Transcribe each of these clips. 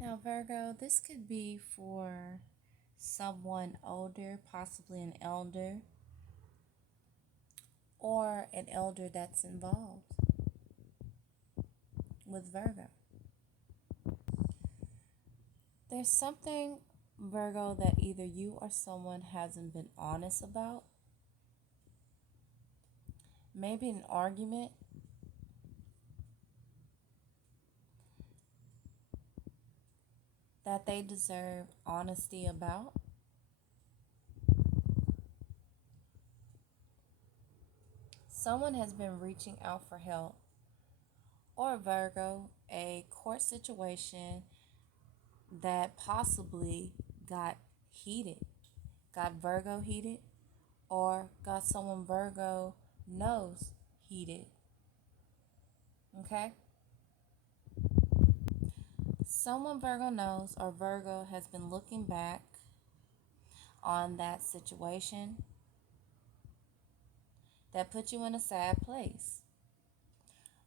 Now, Virgo, this could be for someone older, possibly an elder, or an elder that's involved with Virgo. There's something, Virgo, that either you or someone hasn't been honest about. Maybe an argument that they deserve honesty about. Someone has been reaching out for help, or Virgo, a court situation that possibly got heated, got Virgo heated, or got someone Virgo knows heated. Okay? Someone Virgo knows or Virgo has been looking back on that situation that put you in a sad place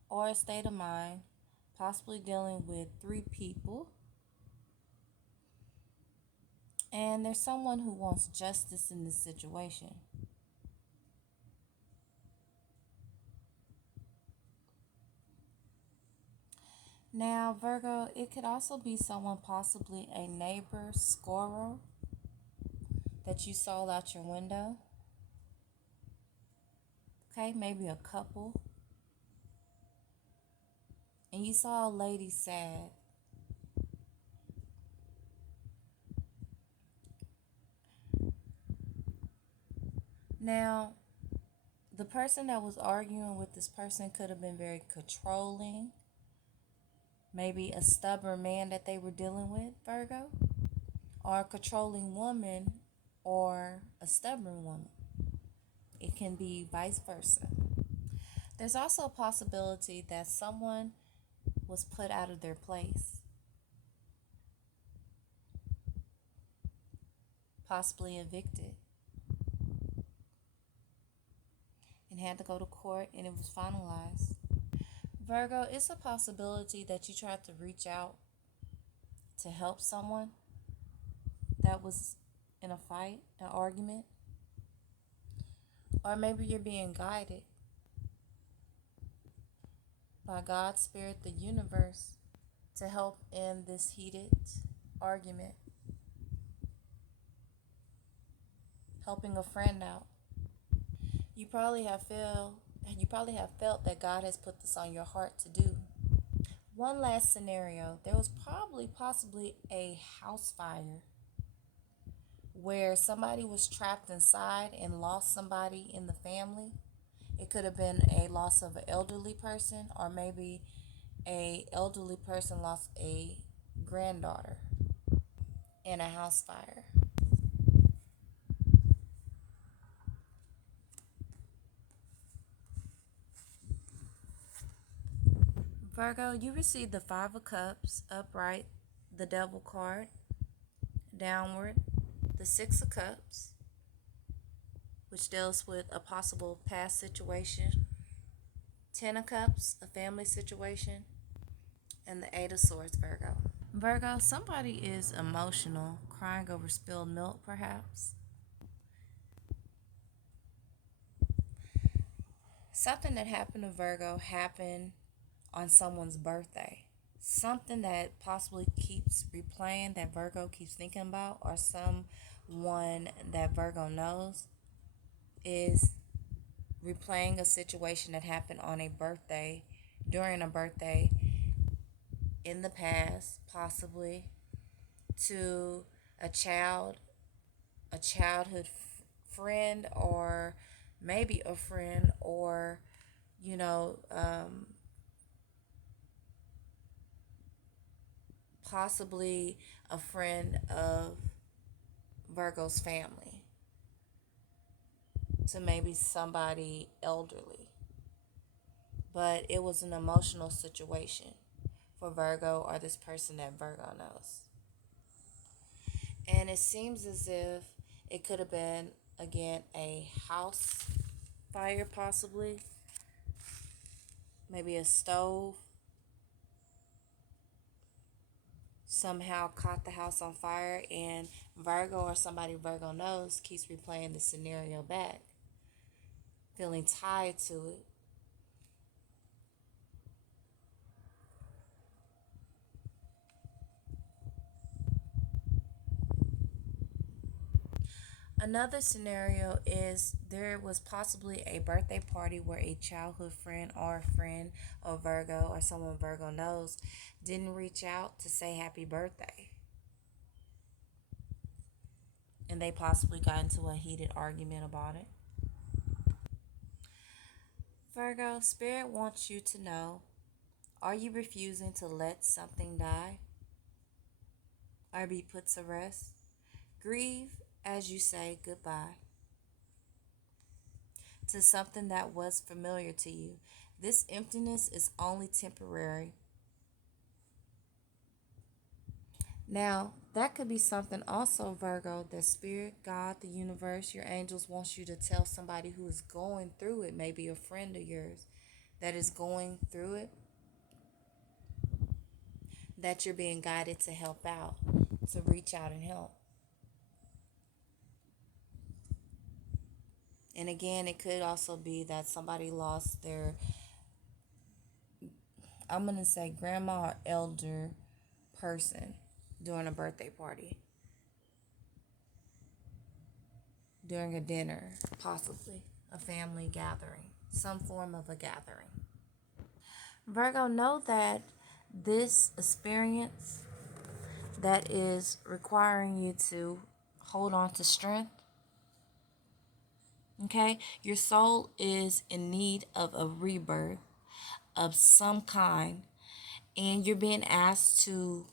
or a state of mind, possibly dealing with three people. And there's someone who wants justice in this situation. Now, Virgo, it could also be someone, possibly a neighbor, scorer, that you saw out your window. Okay, maybe a couple. And you saw a lady sad. Now, the person that was arguing with this person could have been very controlling. Maybe a stubborn man that they were dealing with, Virgo, or a controlling woman or a stubborn woman. It can be vice versa. There's also a possibility that someone was put out of their place, possibly evicted, and had to go to court and it was finalized. Virgo, it's a possibility that you tried to reach out to help someone that was in a fight, an argument, or maybe you're being guided by God's Spirit, the universe, to help in this heated argument, helping a friend out. You probably have felt that God has put this on your heart to do. One last scenario. There was probably possibly a house fire where somebody was trapped inside and lost somebody in the family. It could have been a loss of an elderly person, or maybe a elderly person lost a granddaughter in a house fire. Virgo, you received the Five of Cups upright, the Devil card downward, the Six of Cups, which deals with a possible past situation, Ten of Cups, a family situation, and the Eight of Swords, Virgo. Virgo, somebody is emotional, crying over spilled milk, perhaps. Something that happened to Virgo happened on someone's birthday. Something that possibly keeps replaying, that Virgo keeps thinking about, or someone that Virgo knows is replaying a situation that happened on a birthday, during a birthday in the past, possibly to a child, a childhood friend, or maybe a friend, or you know, possibly a friend of Virgo's family, to maybe somebody elderly. But it was an emotional situation for Virgo or this person that Virgo knows. And it seems as if it could have been, again, a house fire, possibly, maybe a stove, somehow caught the house on fire, and Virgo or somebody Virgo knows keeps replaying the scenario back, feeling tied to it. Another scenario is there was possibly a birthday party where a childhood friend or a friend of Virgo or someone Virgo knows didn't reach out to say happy birthday. And they possibly got into a heated argument about it. Virgo, Spirit wants you to know, are you refusing to let something die or be put to rest? Grieve as you say goodbye to something that was familiar to you. This emptiness is only temporary. Now, that could be something also, Virgo, that Spirit, God, the universe, your angels wants you to tell somebody who is going through it, maybe a friend of yours that is going through it, that you're being guided to help out, to reach out and help. And again, it could also be that somebody lost their, I'm going to say, grandma or elder person during a birthday party, during a dinner, possibly a family gathering, some form of a gathering. Virgo, know that this experience that is requiring you to hold on to strength, okay? Your soul is in need of a rebirth of some kind, and you're being asked to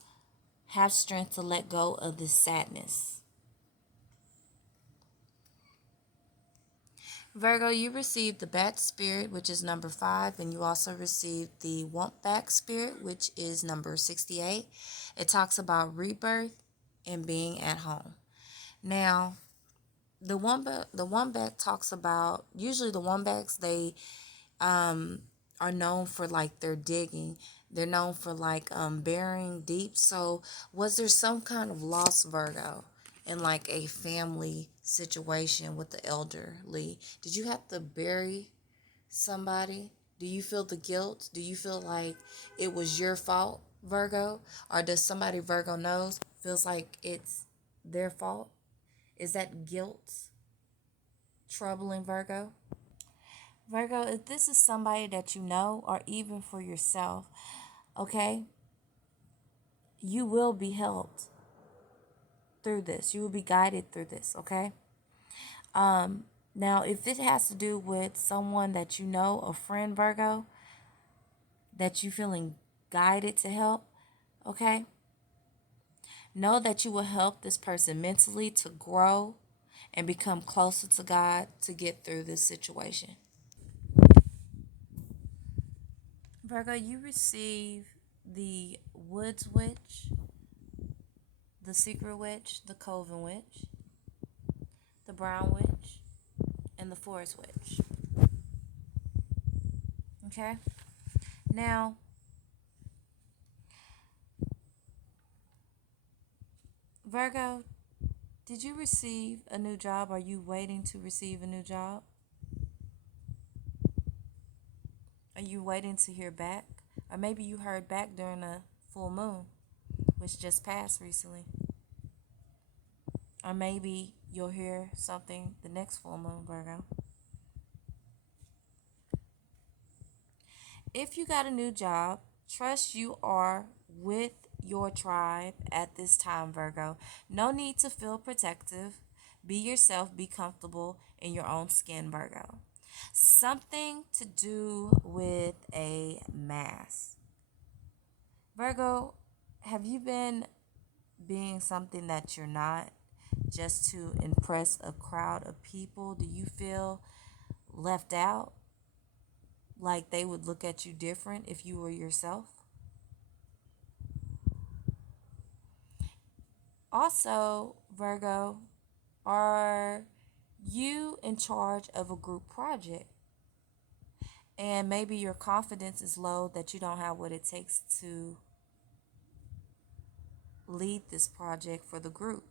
have strength to let go of this sadness. Virgo, you received the bat spirit, which is number 5, and you also received the wumpback spirit, which is number 68. It talks about rebirth and being at home. Now, the wumpback talks about, usually the wumpbacks, they are known for like their digging. They're known for like burying deep. So was there some kind of loss, Virgo, in like a family situation with the elderly? Did you have to bury somebody? Do you feel the guilt? Do you feel like it was your fault, Virgo? Or does somebody Virgo knows feels like it's their fault? Is that guilt troubling, Virgo? Virgo, if this is somebody that you know, or even for yourself, okay, you will be helped through this. You will be guided through this, okay? Now, if it has to do with someone that you know, a friend, Virgo, that you feeling guided to help, okay? Know that you will help this person mentally to grow and become closer to God to get through this situation. Virgo, you receive the Woods Witch, the Secret Witch, the Coven Witch, the Brown Witch, and the Forest Witch. Okay? Now, Virgo, did you receive a new job? Are you waiting to receive a new job? Are you waiting to hear back? Or maybe you heard back during a full moon, which just passed recently. Or maybe you'll hear something the next full moon, Virgo. If you got a new job, trust you are with your tribe at this time, Virgo. No need to feel protective. Be yourself, be comfortable in your own skin, Virgo. Something to do with a mask. Virgo, have you been being something that you're not just to impress a crowd of people? Do you feel left out? Like they would look at you different if you were yourself? Also, Virgo, are you in charge of a group project? And maybe your confidence is low that you don't have what it takes to lead this project for the group.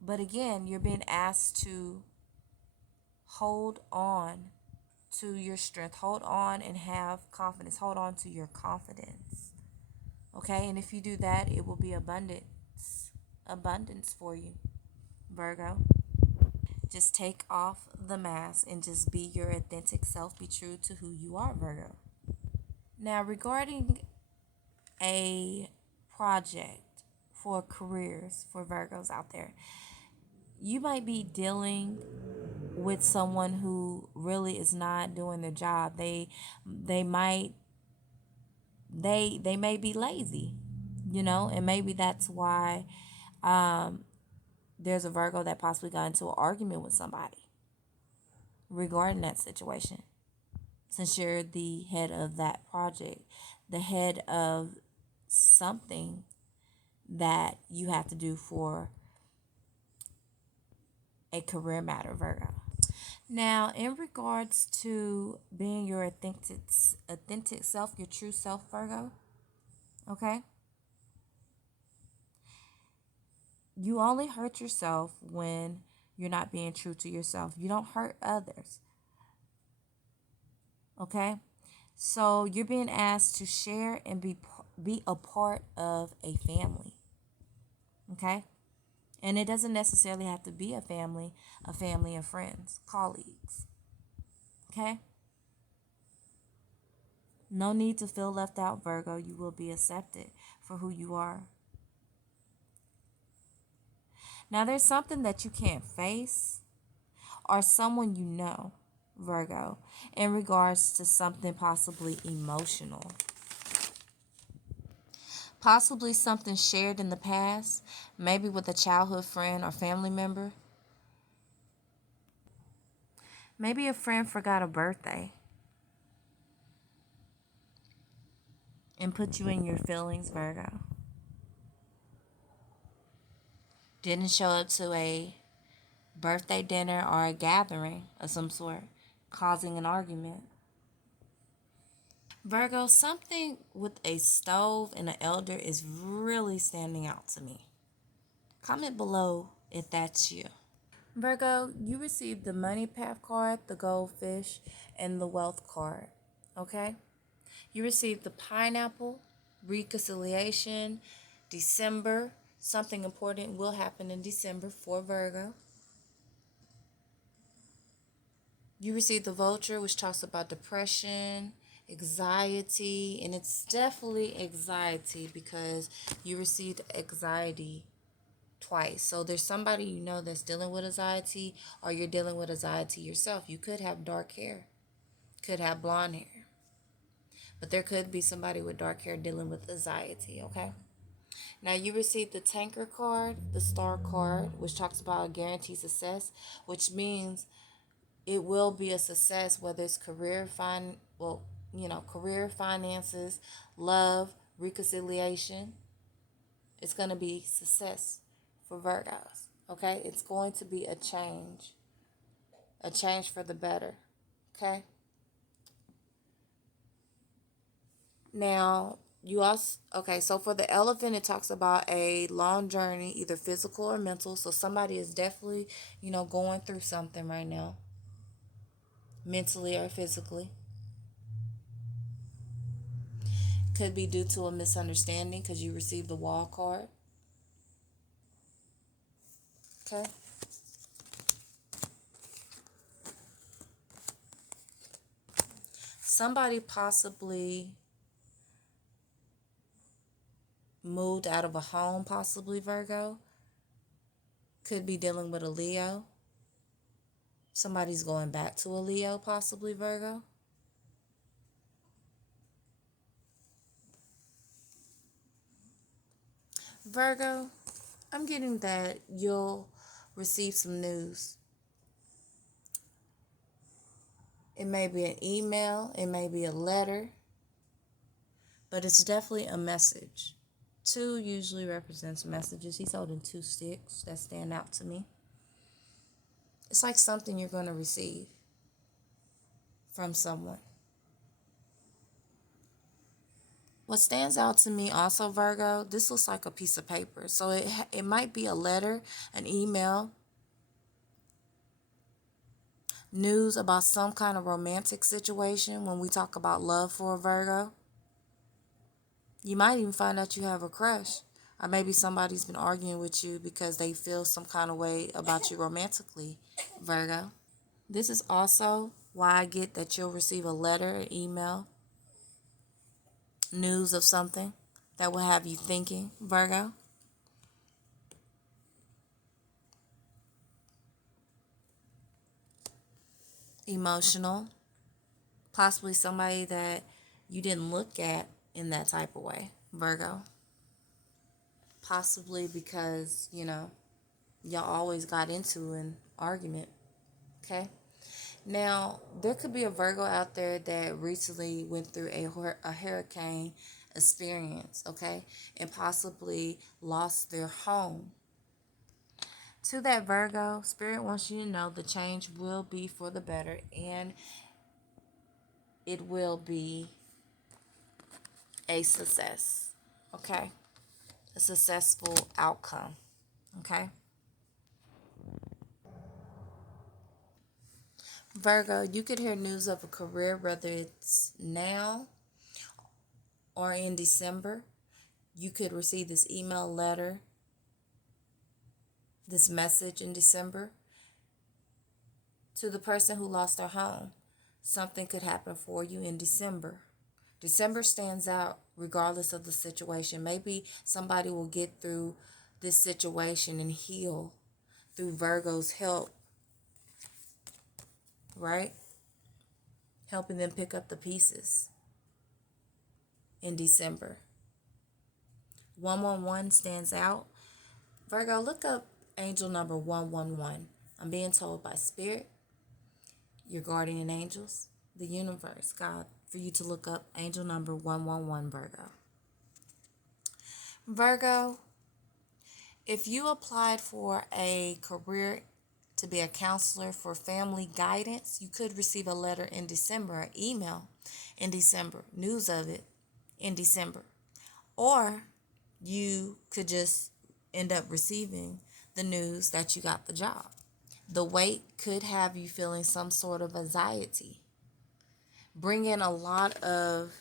But again, you're being asked to hold on to your strength. Hold on and have confidence. Hold on to your confidence. Okay? And if you do that, it will be abundance. Abundance for you, Virgo. Just take off the mask and just be your authentic self. Be true to who you are, Virgo. Now, regarding a project for careers for Virgos out there, you might be dealing with someone who really is not doing their job. They might they may be lazy, and maybe that's why there's a Virgo that possibly got into an argument with somebody regarding that situation. Since you're the head of that project, the head of something that you have to do for a career matter, Virgo. Now, in regards to being your authentic self, your true self, Virgo, okay? You only hurt yourself when you're not being true to yourself. You don't hurt others. Okay? So you're being asked to share and be a part of a family. Okay? And it doesn't necessarily have to be a family of friends, colleagues. Okay? No need to feel left out, Virgo. You will be accepted for who you are. Now, there's something that you can't face or someone you know, Virgo, in regards to something possibly emotional. Possibly something shared in the past, maybe with a childhood friend or family member. Maybe a friend forgot a birthday and put you in your feelings, Virgo. Didn't show up to a birthday dinner or a gathering of some sort, causing an argument. Virgo, something with a stove and an elder is really standing out to me. Comment below if that's you. Virgo, you received the money path card, the goldfish, and the wealth card. Okay? You received the pineapple, reconciliation, December. Something important will happen in December for Virgo. You received the vulture, which talks about depression, anxiety, and it's definitely anxiety because you received anxiety twice. So there's somebody you know that's dealing with anxiety, or you're dealing with anxiety yourself. You could have dark hair, could have blonde hair, but there could be somebody with dark hair dealing with anxiety, okay? Now you received the Tanker card, the Star card, which talks about guaranteed success, which means it will be a success, whether it's career, finances, love, reconciliation. It's going to be success for Virgos. Okay? It's going to be a change for the better. Okay? Now, so for the elephant, it talks about a long journey, either physical or mental. So somebody is definitely, going through something right now, mentally or physically. Could be due to a misunderstanding because you received the wall card. Okay. Somebody possibly moved out of a home, possibly Virgo. Could be dealing with a Leo. Somebody's going back to a Leo, possibly Virgo. Virgo, I'm getting that you'll receive some news. It may be an email, it may be a letter, but it's definitely a message. 2 usually represents messages. He's holding 2 sticks that stand out to me. It's like something you're going to receive from someone. What stands out to me also, Virgo, this looks like a piece of paper. So it might be a letter, an email, news about some kind of romantic situation when we talk about love for a Virgo. You might even find out you have a crush. Or maybe somebody's been arguing with you because they feel some kind of way about you romantically, Virgo. This is also why I get that you'll receive a letter, an email, news of something that will have you thinking, Virgo. Emotional, possibly somebody that you didn't look at in that type of way, Virgo. Possibly because, y'all always got into an argument, okay? Now, there could be a Virgo out there that recently went through a hurricane experience, okay? And possibly lost their home. To that Virgo, Spirit wants you to know the change will be for the better and it will be a success, okay? A successful outcome, okay? Virgo, you could hear news of a career, whether it's now or in December. You could receive this email, letter, this message in December to the person who lost their home. Something could happen for you in December. December stands out regardless of the situation. Maybe somebody will get through this situation and heal through Virgo's help, right? Helping them pick up the pieces in December. 111 stands out. Virgo, look up angel number 111. I'm being told by Spirit, your guardian angels, the universe, God, for you to look up angel number 111, Virgo. Virgo, if you applied for a career to be a counselor for family guidance, you could receive a letter in December, an email in December, news of it in December. Or you could just end up receiving the news that you got the job. The wait could have you feeling some sort of anxiety. Bring in a lot of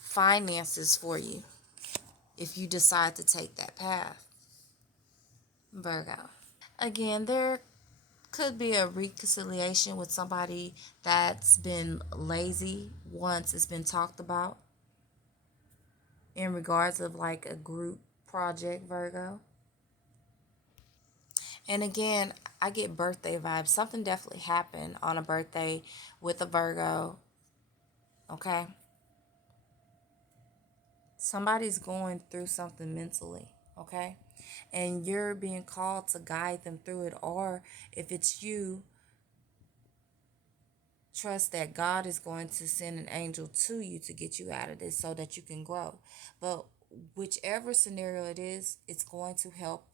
finances for you if you decide to take that path, Virgo. Again, there could be a reconciliation with somebody that's been lazy once it's been talked about in regards of like a group project, Virgo. And again, I get birthday vibes. Something definitely happened on a birthday with a Virgo, okay? Somebody's going through something mentally, okay? And you're being called to guide them through it. Or if it's you, trust that God is going to send an angel to you to get you out of this so that you can grow. But whichever scenario it is, it's going to help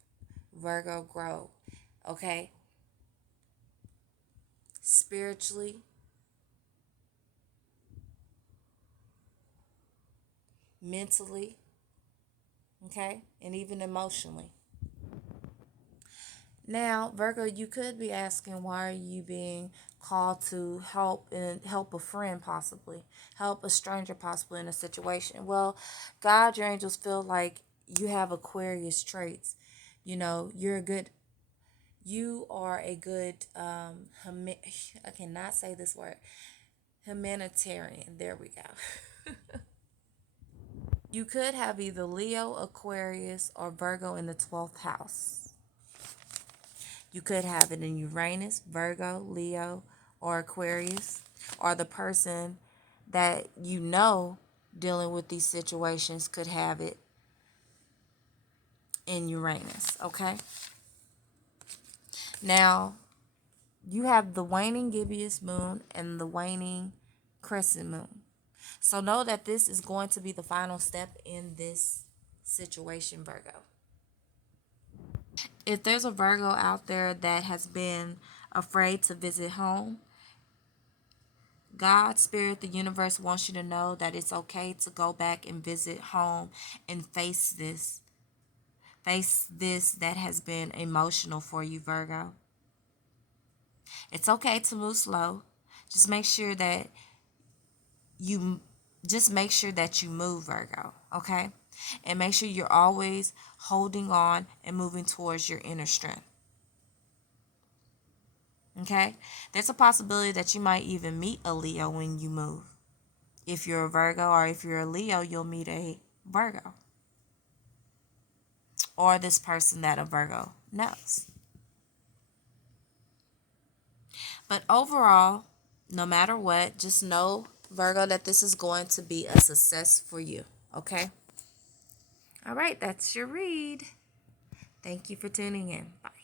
Virgo grow, okay? Spiritually, mentally, okay? And even emotionally. Now, Virgo, you could be asking, why are you being called to help and help a friend possibly, help a stranger possibly in a situation? Well, God, your angels feel like you have Aquarius traits. You're a good, you are a good, I cannot say this word, humanitarian. There we go. You could have either Leo, Aquarius, or Virgo in the 12th house. You could have it in Uranus, Virgo, Leo, or Aquarius, or the person that dealing with these situations could have it in Uranus, okay? Now, you have the waning gibbous moon and the waning crescent moon. So know that this is going to be the final step in this situation, Virgo. If there's a Virgo out there that has been afraid to visit home, God, Spirit, the universe wants you to know that it's okay to go back and visit home and face this. Face this that has been emotional for you, Virgo. It's okay to move slow. Just make sure that you move, Virgo, okay? And make sure you're always holding on and moving towards your inner strength. Okay? There's a possibility that you might even meet a Leo when you move. If you're a Virgo or if you're a Leo, you'll meet a Virgo. Or this person that a Virgo knows. But overall, no matter what, just know, Virgo, that this is going to be a success for you. Okay? All right, that's your read. Thank you for tuning in. Bye.